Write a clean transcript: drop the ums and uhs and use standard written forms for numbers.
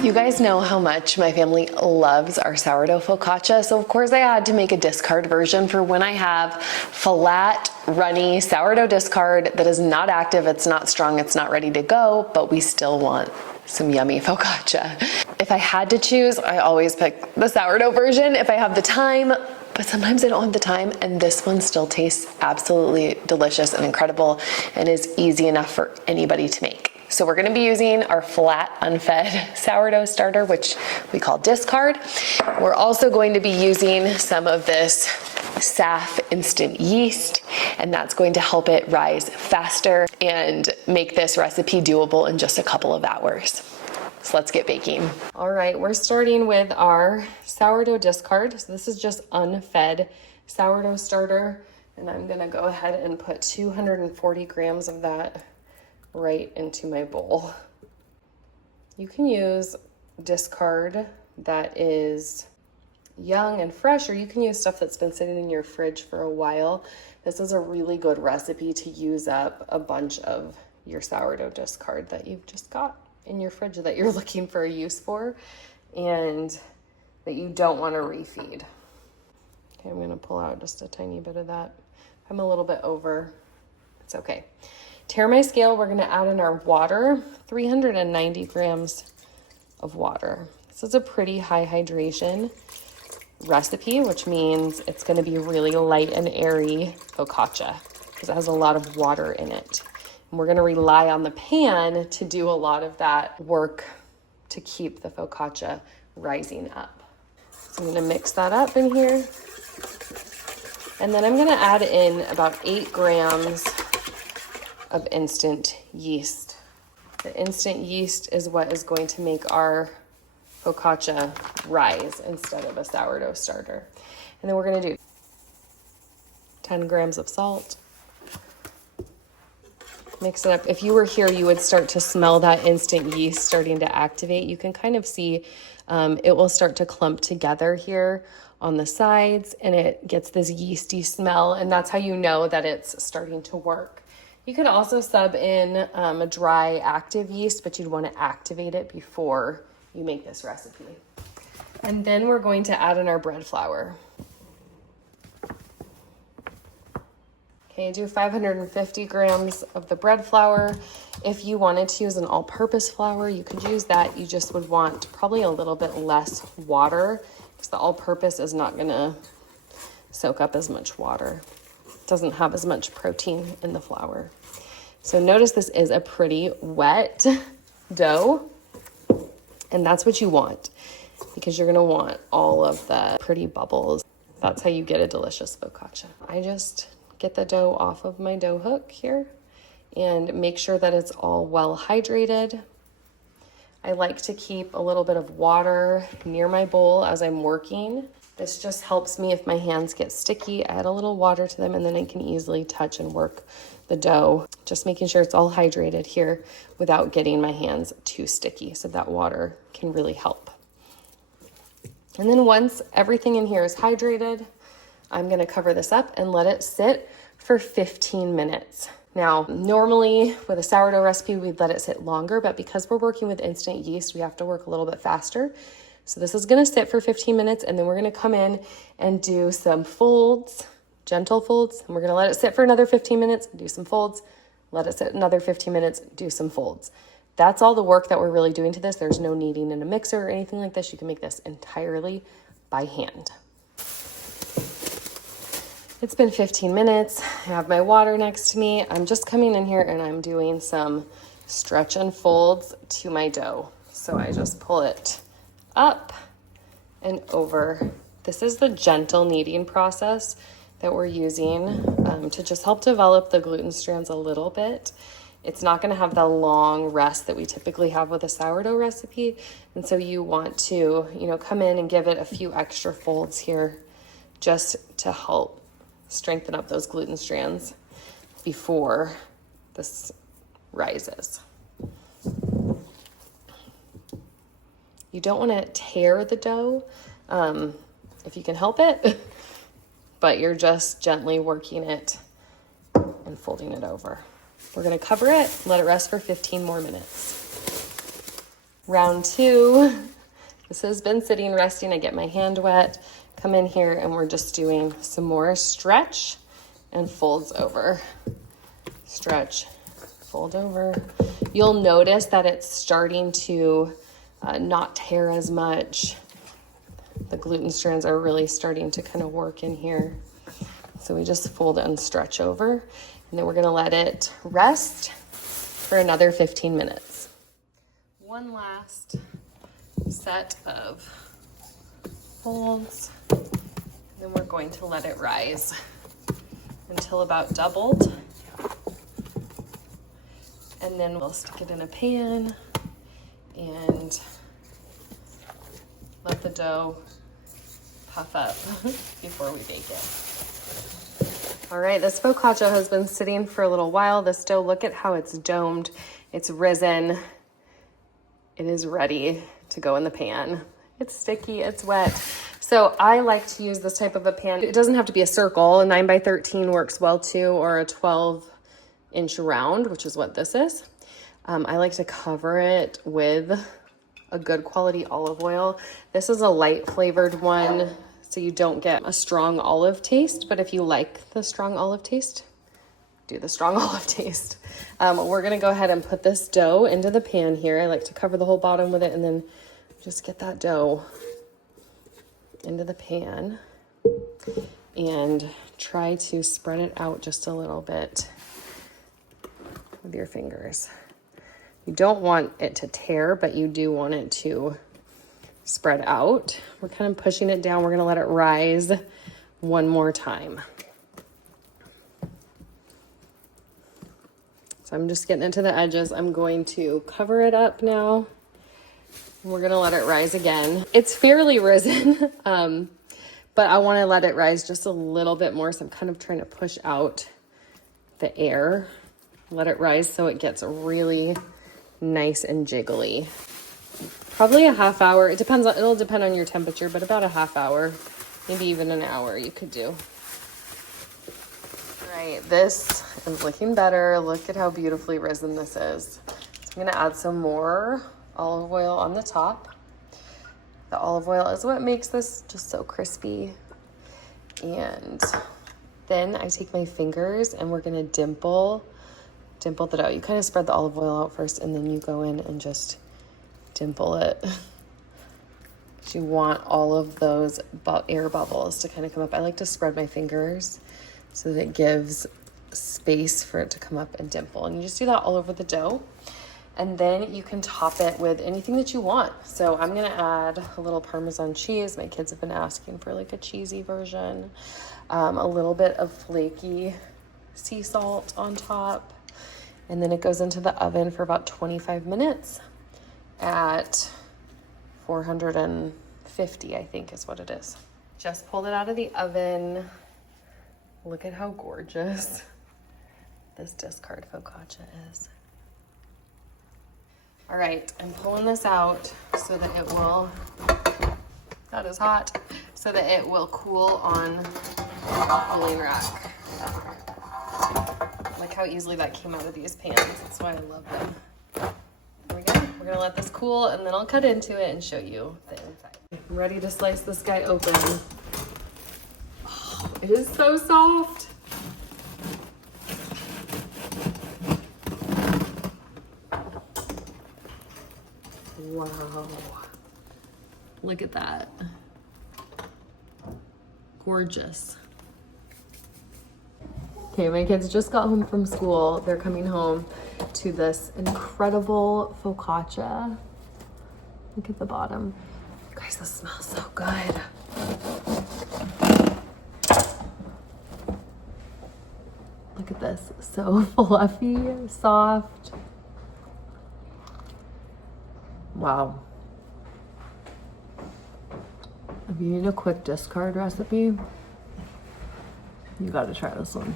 You guys know how much my family loves our sourdough focaccia, so of course I had to make a discard version for when I have flat, runny sourdough discard that is not active, it's not strong, it's not ready to go, but we still want some yummy focaccia. If I had to choose, I always pick the sourdough version if I have the time, but sometimes I don't have the time, and this one still tastes absolutely delicious and incredible and is easy enough for anybody to make. So we're gonna be using our flat, unfed sourdough starter, which we call discard. We're also going to be using some of this SAF instant yeast, and that's going to help it rise faster and make this recipe doable in just a couple of hours. So let's get baking. All right, we're starting with our sourdough discard. So this is just unfed sourdough starter, and I'm gonna go ahead and put 240 grams of that right into my bowl. You can use discard that is young and fresh, or you can use stuff that's been sitting in your fridge for a while. This is a really good recipe to use up a bunch of your sourdough discard that you've just got in your fridge that you're looking for a use for and that you don't want to refeed. Okay, I'm going to pull out just a tiny bit of that. I'm a little bit over. It's okay. Tare my scale, we're gonna add in our water, 390 grams of water. This is a pretty high hydration recipe, which means it's gonna be really light and airy focaccia because it has a lot of water in it. And we're gonna rely on the pan to do a lot of that work to keep the focaccia rising up. So I'm gonna mix that up in here. And then I'm gonna add in about 8 grams of instant yeast. The instant yeast is what is going to make our focaccia rise instead of a sourdough starter. And then we're gonna do 10 grams of salt. Mix it up. If you were here, you would start to smell that instant yeast starting to activate. You can kind of see it will start to clump together here on the sides, and it gets this yeasty smell, and that's how you know that it's starting to work. You could also sub in a dry active yeast, but you'd want to activate it before you make this recipe. And then we're going to add in our bread flour. Okay, do 550 grams of the bread flour. If you wanted to use an all-purpose flour, you could use that. You just would want probably a little bit less water because the all-purpose is not gonna soak up as much water. It doesn't have as much protein in the flour. So notice this is a pretty wet dough, and that's what you want because you're gonna want all of the pretty bubbles. That's how you get a delicious focaccia. I just get the dough off of my dough hook here and make sure that it's all well hydrated. I like to keep a little bit of water near my bowl as I'm working. This just helps me if my hands get sticky. I add a little water to them and then I can easily touch and work the dough. Just making sure it's all hydrated here without getting my hands too sticky. So that water can really help. And then once everything in here is hydrated, I'm gonna cover this up and let it sit for 15 minutes. Now, normally with a sourdough recipe, we'd let it sit longer, but because we're working with instant yeast, we have to work a little bit faster. So this is gonna sit for 15 minutes and then we're gonna come in and do some folds, gentle folds, and we're gonna let it sit for another 15 minutes, do some folds, let it sit another 15 minutes, do some folds. That's all the work that we're really doing to this. There's no kneading in a mixer or anything like this. You can make this entirely by hand. It's been 15 minutes. I have my water next to me. I'm just coming in here and I'm doing some stretch and folds to my dough. So I just pull it up and over. This is the gentle kneading process that we're using to just help develop the gluten strands a little bit. It's not going to have the long rest that we typically have with a sourdough recipe. And so you want to, come in and give it a few extra folds here just to help strengthen up those gluten strands before this rises. You don't want to tear the dough if you can help it, but you're just gently working it and folding it over. We're going to cover it, let it rest for 15 more minutes. Round 2. This has been sitting, resting. I get my hand wet, come in here, and we're just doing some more stretch and folds over. Stretch, fold over. You'll notice that it's starting to not tear as much. The gluten strands are really starting to kind of work in here. So we just fold and stretch over, and then we're gonna let it rest for another 15 minutes. One last set of folds, and then we're going to let it rise until about doubled. And then we'll stick it in a pan and let the dough puff up before we bake it. All right, this focaccia has been sitting for a little while. This dough, look at how it's domed. It's risen. It is ready to go in the pan. It's sticky, it's wet. So I like to use this type of a pan. It doesn't have to be a circle. A 9x13 works well too, or a 12-inch round, which is what this is. I like to cover it with a good quality olive oil. This is a light flavored one, so you don't get a strong olive taste, but if you like the strong olive taste, do the strong olive taste. We're gonna go ahead and put this dough into the pan here. I like to cover the whole bottom with it and then just get that dough into the pan and try to spread it out just a little bit with your fingers. You don't want it to tear, but you do want it to spread out. We're kind of pushing it down. We're gonna let it rise one more time. So I'm just getting into the edges. I'm going to cover it up now. We're gonna let it rise again. It's fairly risen, but I wanna let it rise just a little bit more. So I'm kind of trying to push out the air. Let it rise so it gets really nice and jiggly. Probably a half hour. It'll depend on your temperature, but about a half hour, maybe even an hour you could do. All right, this is looking better. Look at how beautifully risen this is. So I'm gonna add some more olive oil on the top. The olive oil is what makes this just so crispy. And then I take my fingers and we're gonna dimple the dough. You kind of spread the olive oil out first and then you go in and just dimple it. You want all of those air bubbles to kind of come up. I like to spread my fingers so that it gives space for it to come up and dimple. And you just do that all over the dough. And then you can top it with anything that you want. So I'm gonna add a little Parmesan cheese. My kids have been asking for like a cheesy version. A little bit of flaky sea salt on top. And then it goes into the oven for about 25 minutes at 450, I think is what it is. Just pulled it out of the oven. Look at how gorgeous this discard focaccia is. All right, I'm pulling this out so that it will, that is hot, so that it will cool on the cooling rack. Like how easily that came out of these pans. That's why I love them. There we go. We're gonna let this cool and then I'll cut into it and show you the inside. I'm ready to slice this guy open. Oh, it is so soft. Wow. Look at that. Gorgeous. Okay, my kids just got home from school. They're coming home to this incredible focaccia. Look at the bottom. Guys, this smells so good. Look at this. So fluffy, soft. Wow. If you need a quick discard recipe, you gotta try this one.